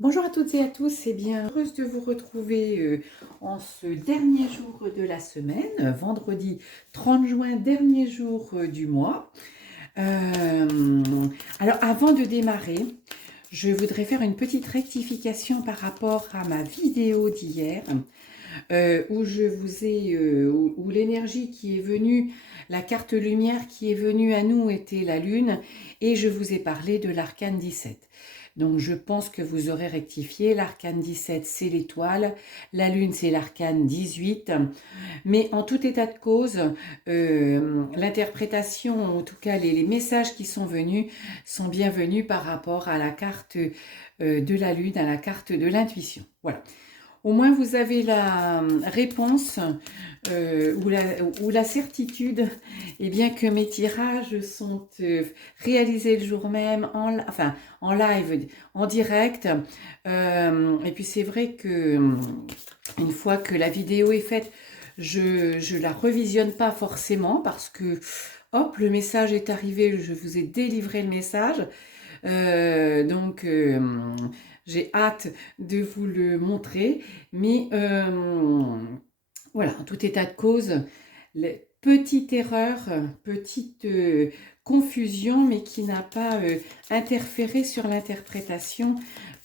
Bonjour à toutes et à tous, et bien heureuse de vous retrouver en ce dernier jour de la semaine, vendredi 30 juin, dernier jour du mois. Alors avant de démarrer, je voudrais faire une petite rectification par rapport à ma vidéo d'hier, où je vous ai, où l'énergie qui est venue, la carte lumière qui est venue à nous était la lune, et je vous ai parlé de l'arcane 17. Donc je pense que vous aurez rectifié, l'arcane 17 c'est l'étoile, la lune c'est l'arcane 18, mais en tout état de cause, l'interprétation, en tout cas les messages qui sont venus, sont bienvenus par rapport à la carte de la lune, à la carte de l'intuition. Voilà. Au moins, vous avez la réponse ou la certitude, eh bien, que mes tirages sont réalisés le jour même, en live, en direct. Et puis, c'est vrai que une fois que la vidéo est faite, je la revisionne pas forcément parce que, hop, le message est arrivé, je vous ai délivré le message. Donc, j'ai hâte de vous le montrer. Mais voilà, en tout état de cause, petite erreur, petite confusion, mais qui n'a pas interféré sur l'interprétation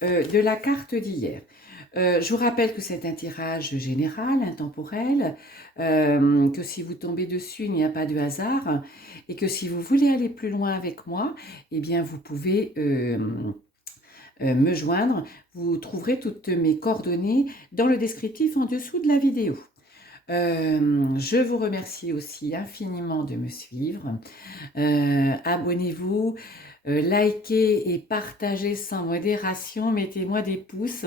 de la carte d'hier. Je vous rappelle que c'est un tirage général, intemporel, que si vous tombez dessus, il n'y a pas de hasard, et que si vous voulez aller plus loin avec moi, eh bien vous pouvez me joindre. Vous trouverez toutes mes coordonnées dans le descriptif en dessous de la vidéo. Je vous remercie aussi infiniment de me suivre. Abonnez-vous, likez et partagez sans modération. Mettez-moi des pouces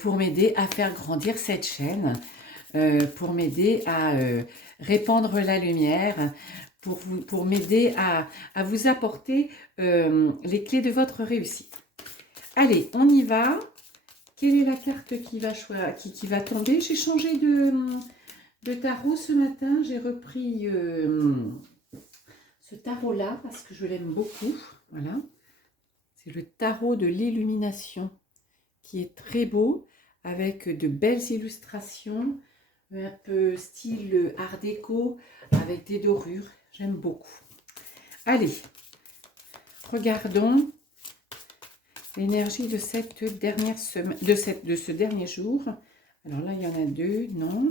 pour m'aider à faire grandir cette chaîne, pour m'aider à répandre la lumière, pour m'aider à vous apporter les clés de votre réussite. Allez, on y va. Quelle est la carte qui va tomber? J'ai changé de tarot ce matin. J'ai repris ce tarot-là parce que je l'aime beaucoup. Voilà. C'est le tarot de l'illumination qui est très beau avec de belles illustrations, un peu style art déco avec des dorures. J'aime beaucoup. Allez, regardons l'énergie de cette dernière semaine, de ce dernier jour. Alors là, il y en a deux, non.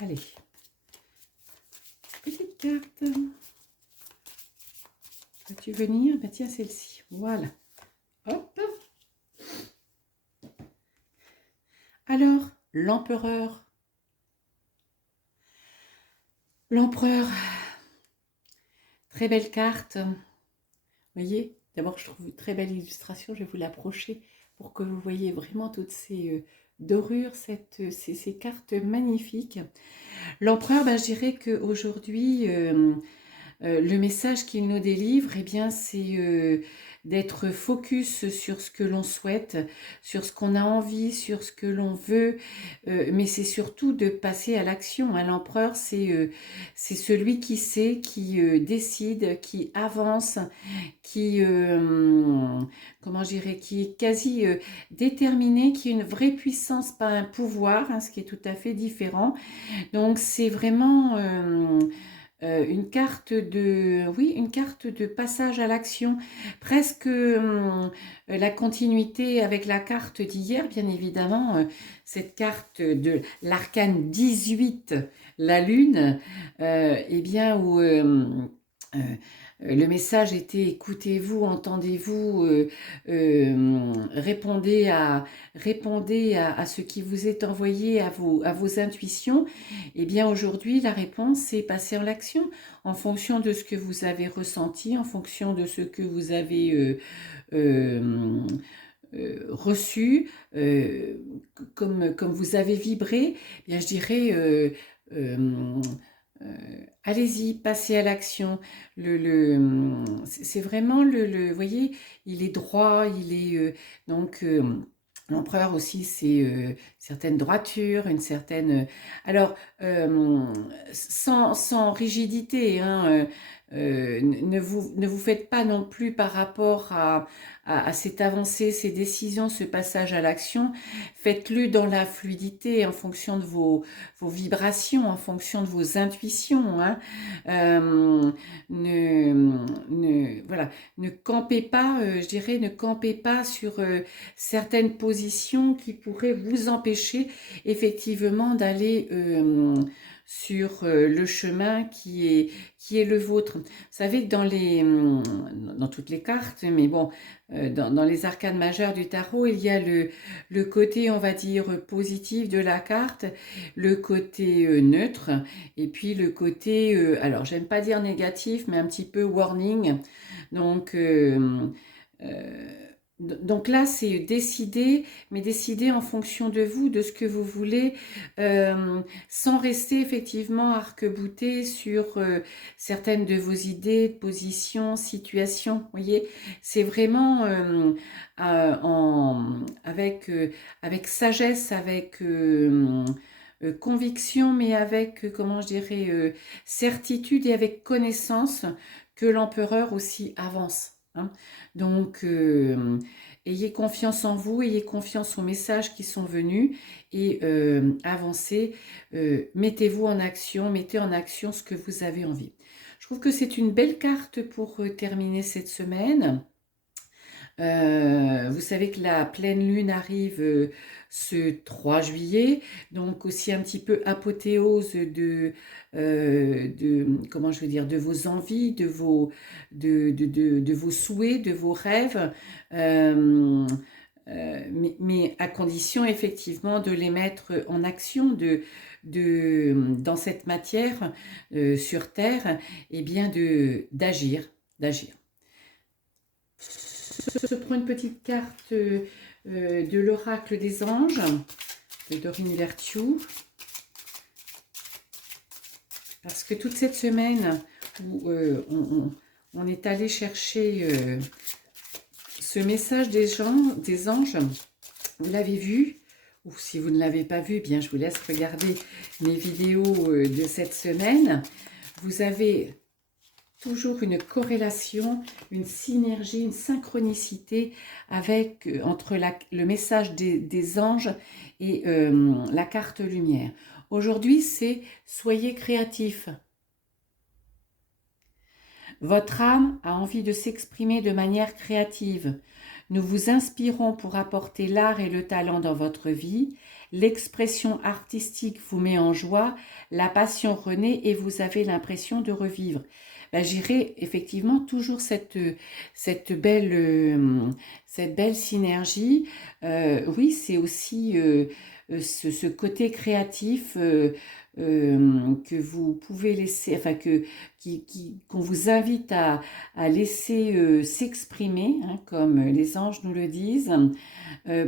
Allez. Petite carte. Vas-tu venir? Ben tiens, celle-ci. Voilà. Hop. Alors, l'empereur. L'empereur. Très belle carte. Vous voyez? D'abord, je trouve une très belle illustration. Je vais vous l'approcher pour que vous voyez vraiment toutes ces dorures, ces cartes magnifiques. L'empereur, ben, je dirais qu'aujourd'hui, le message qu'il nous délivre, eh bien, c'est d'être focus sur ce que l'on souhaite, sur ce qu'on a envie, sur ce que l'on veut, mais c'est surtout de passer à l'action. Hein. L'empereur, c'est celui qui sait, qui décide, qui avance, qui, comment je dirais, qui est quasi déterminé, qui a une vraie puissance, pas un pouvoir, hein, ce qui est tout à fait différent. Donc, c'est vraiment une carte de, oui, une carte de passage à l'action, presque la continuité avec la carte d'hier, bien évidemment, cette carte de l'arcane 18, la lune, eh bien, où le message était écoutez-vous, entendez-vous, répondez à ce qui vous est envoyé, à vos intuitions. Eh bien aujourd'hui, la réponse, c'est passer en l'action en fonction de ce que vous avez ressenti, en fonction de ce que vous avez reçu, comme vous avez vibré. Eh bien, je dirais... allez-y, passez à l'action. C'est vraiment vous voyez, il est droit, il est donc l'empereur aussi, c'est certaine droiture, une certaine. Alors sans rigidité, hein, ne vous faites pas non plus par rapport à cette avancée, ces décisions, ce passage à l'action. Faites-le dans la fluidité, en fonction de vos vibrations, en fonction de vos intuitions. Hein. Voilà, ne campez pas, je dirais, ne campez pas sur certaines positions qui pourraient vous empêcher effectivement d'aller sur le chemin qui est le vôtre. Vous savez que dans toutes les cartes, mais bon, dans les arcanes majeures du tarot, il y a le côté, on va dire, positif de la carte, le côté neutre, et puis le côté, alors j'aime pas dire négatif, mais un petit peu warning. Donc, donc là, c'est décider, mais décider en fonction de vous, de ce que vous voulez, sans rester effectivement arc-bouté sur certaines de vos idées, positions, situations. Vous voyez, c'est vraiment avec sagesse, avec conviction, mais avec, comment je dirais, certitude et avec connaissance que l'empereur aussi avance. Hein. Donc, ayez confiance en vous, ayez confiance aux messages qui sont venus et avancez, mettez-vous en action, mettez en action ce que vous avez envie. Je trouve que c'est une belle carte pour terminer cette semaine. Vous savez que la pleine lune arrive ce 3 juillet, donc aussi un petit peu apothéose comment je veux dire, de vos envies, de vos souhaits, de vos rêves, mais à condition effectivement de les mettre en action, dans cette matière sur Terre, et bien d'agir. Je prends une petite carte de l'oracle des anges de Dorine Virtue, parce que toute cette semaine où on est allé chercher ce message des anges, vous l'avez vu, ou si vous ne l'avez pas vu, bien je vous laisse regarder mes vidéos de cette semaine. Vous avez toujours une corrélation, une synergie, une synchronicité entre le message des anges et la carte lumière. Aujourd'hui, c'est « Soyez créatifs ». Votre âme a envie de s'exprimer de manière créative. Nous vous inspirons pour apporter l'art et le talent dans votre vie. L'expression artistique vous met en joie, la passion renaît et vous avez l'impression de revivre. J'irai effectivement toujours cette belle synergie. Oui, c'est aussi ce côté créatif que vous pouvez laisser, enfin qu'on vous invite à laisser s'exprimer, hein, comme les anges nous le disent,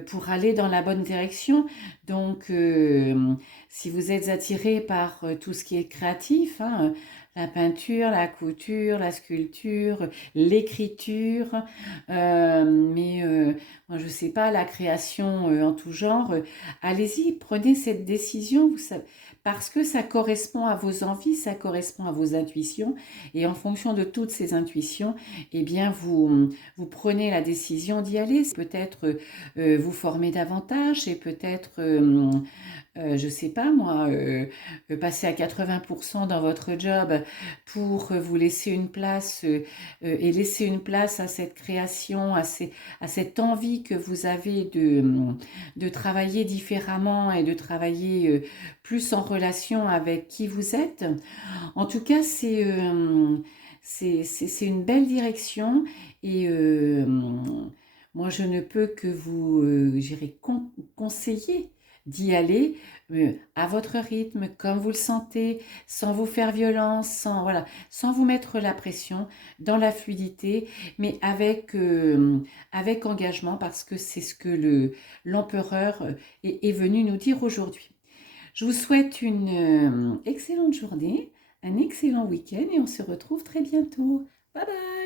pour aller dans la bonne direction. Donc, si vous êtes attiré par tout ce qui est créatif, hein, la peinture, la couture, la sculpture, l'écriture, moi je sais pas, la création en tout genre, allez-y, prenez cette décision, vous savez, parce que ça correspond à vos envies, ça correspond à vos intuitions, et en fonction de toutes ces intuitions, eh bien vous prenez la décision d'y aller. Peut-être vous former davantage, et peut-être je sais pas moi, passer à 80% dans votre job pour vous laisser une place et laisser une place à cette création, à cette envie que vous avez de travailler différemment et de travailler plus en relation avec qui vous êtes. En tout cas, c'est une belle direction et moi je ne peux que vous conseiller d'y aller à votre rythme, comme vous le sentez, sans vous faire violence, sans vous mettre la pression, dans la fluidité, mais avec engagement, parce que c'est ce que l'empereur est venu nous dire aujourd'hui. Je vous souhaite une excellente journée, un excellent week-end et on se retrouve très bientôt. Bye bye!